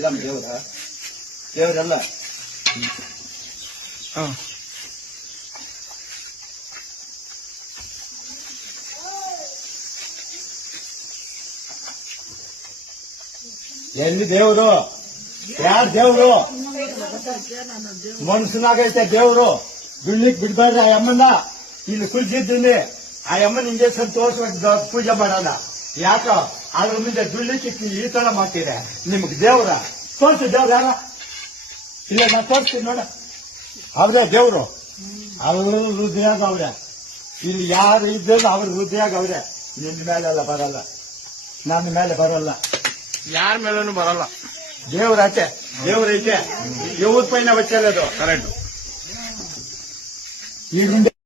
ಎಲ್ಲ ದೇವರೆಲ್ಲ ಎಲ್ಲಿ ದೇವ್ರು? ಯಾರ ದೇವ್ರು? ಮನ್ಸನಾಗೈತೆ ದೇವ್ರು. ಬೀಳ್ಲಿಕ್ ಬಿಡ್ಬೇಡ್ರಿ ಆ ಅಮ್ಮನ. ಇಲ್ಲಿ ಕುಳಿತಿದ್ದೀನಿ ಆ ಅಮ್ಮನ ಹಿಂಗೆ ಸಂತೋಷ ಪೂಜೆ ಮಾಡಲ್ಲ. ಯಾಕ ಅದ್ರ ಮುಂದೆ ಬೀಳ್ಲಿಕ್ಕೆ ಈ ತರ ಮಾಡ್ತೀರ? ನಿಮ್ಗೆ ದೇವ್ರ ತೋರ್ಸಿ. ದೇವ್ರ ಯಾರ? ಇಲ್ಲ ನಾ ತೋರಿಸ್ತೀನಿ ನೋಡ. ಅವ್ರೇ ದೇವ್ರು. ಅವ್ರ ಹೃದಯಾಗ ಅವ್ರೆ. ಇಲ್ಲಿ ಯಾರು ಇದ್ದರು ಅವ್ರ ಹೃದಯಾಗ ಅವ್ರೆ. ನಿನ್ನ ಮೇಲೆಲ್ಲ ಬರಲ್ಲ, ನನ್ನ ಮೇಲೆ ಬರಲ್ಲ, ಯಾರ ಮೇಲೂ ಬರಲ್ಲ. ದೇವ್ರೈತೆ. ದೇವ್ರೈತೆ. ಇವತ್ತು ಪೈನ ಬಚ್ಚಲ್ಲ ಅದು ಕರೆಕ್ಟ್. ಈ